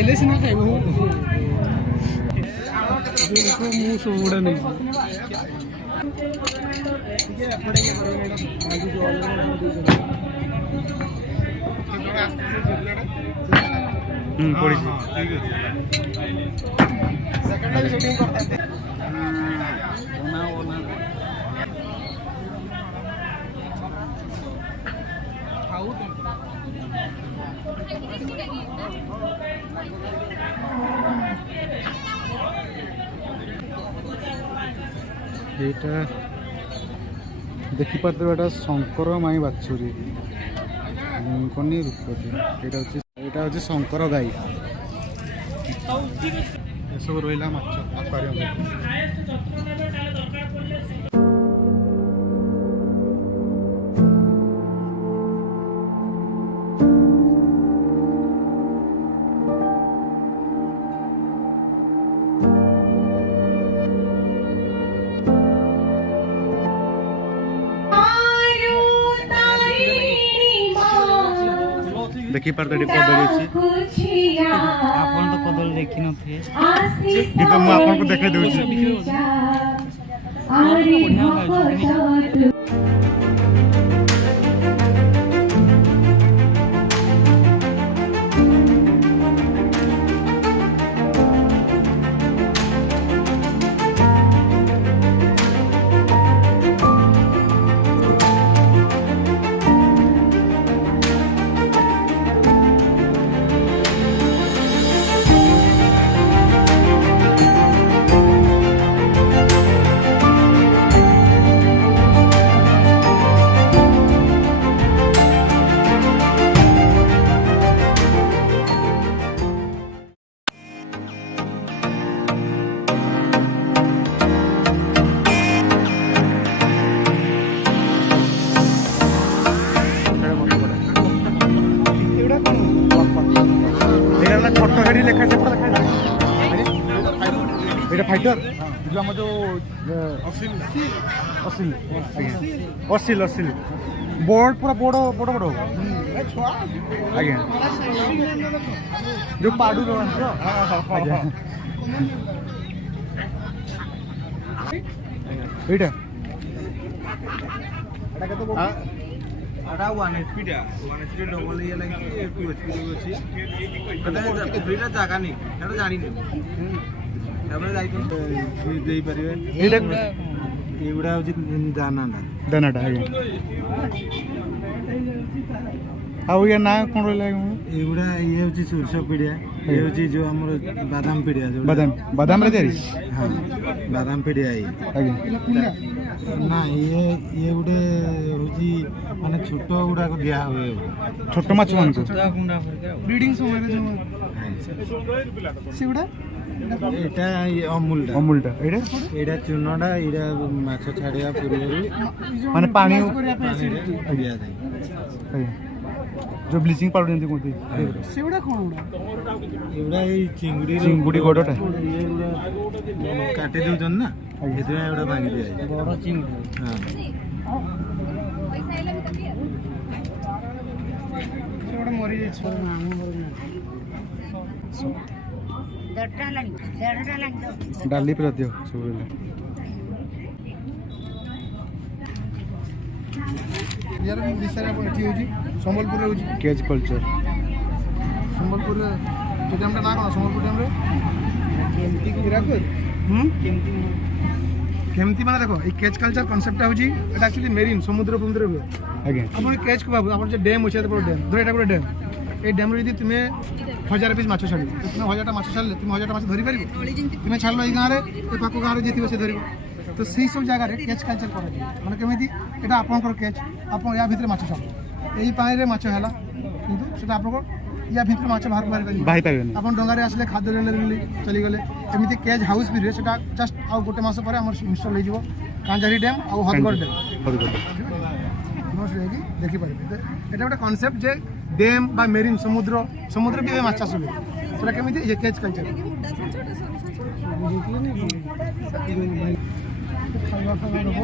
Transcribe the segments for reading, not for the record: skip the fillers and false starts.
पाइले सिना खाइबो देखो मु सोडा नहीं पड़ी सेकंड शूटिंग करते थे এইটা দেখিপারে এটা শঙ্কর মাই বাছুরি কনি রূপতি এটা হচ্ছে শঙ্কর গাই এসব রহিলা মাছ আকুয়ারিয়াম देखी पार कदली अच्छी आपन तो कदली देखी न थे किंतु मु आपन को देखाई देउछि छोट गाड़ी लेखा এটা ফাইটার जो हम जो असिल बोर्ड पूरा बड़ बड़ बड़ आज्ञा जो पाडू आज्ञा এইটা वन एचपी डबल ये लगी एचपी अच्छी फ्रीटा जगह नहीं जानी एगुड़ा हूँ दानाटा आज्ञा आउ या ना कौन रहा एगुड़ा ये हूँ सोरस पीड़िया ये हूँ जो आम बादाम पीड़िया बादाम रे हाँ बादाम पीड़िया ना ये गोटे हूँ माने छोट गुड़ाक दिया हुए छोट माछ मान ब्रीडिंग समय এটা অমুলটা এটা চূর্ণটা এটা মাছ ছাড়িয়া পূর্বରୁ মানে পানি দিয়া যায় जो ब्लीचिंग पाउडर एमती कोंती সেগুড়া কোন এগুড়া এই চিংগুড়ি গোড়টা কাটি দেউছন না এতে এগুড়া ভাঙি দিয়া বড় চিংড়ি হ্যাঁ সেগুড়া মরি যাচ্ছে না মরি না डाली पे दियो सब यार ओडिसा रे एठी होजी संबलपुर रे होजी केज कल्चर संबलपुर रे जो हमटा ना कोन संबलपुर रे केमती को हिराकुद केमती माने देखो ई केज कल्चर कांसेप्ट होजी एटा एक्चुअली मेरीन समुद्र समुद्र हुए आगे अपन केज को बाबू अपन जे डैम होचे तो डैम धर एटा को डैम ए डैम रे यदि तुमे 1000 पीस माछ छाड़ी तुम 1000 माछ छाड़ले तुम 1000 माछ धरि पारिबो तुमे छाड़लो ई गां रे ए पाको गां रे जेतिबो से धरिबो तो सही सब जगह रे केज कल्चर कर माने केमिति एटा आपनकर केज आपन या भितर माछ छाड़ एही पानी रे माछ हला किंतु सेटा आपन या भितर माछ बाहर बाहर पारिबो आपन डंगा रे आसले खाद्य ले चली गले एमिति केज हाउस भी रे सेटा जस्ट आ गोटे मास पर हमर इंस्टॉल हो जिवो कांजारी डैम आ हदगड़ डैम देखि पारिबे एटा गोटे कांसेप्ट जे डैम बा मेरीन समुद्र भी माछ चाष हुए सेटा केमिति ये केज कल्चर ଖାଇବା ଫାଇବା ଦେବ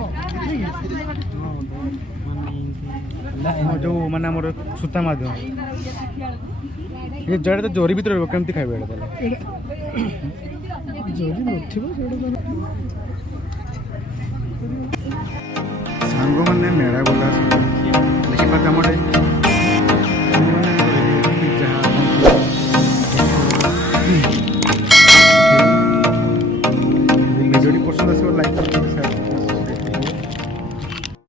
जो मैंने आम सूता माध्यम ये जड़े तो जोरी भीतर केमती खाइबे एटा ताले ଯଦି ନଥିବ ସେଇଟା सांग मैंने मेला गला देखा कमटे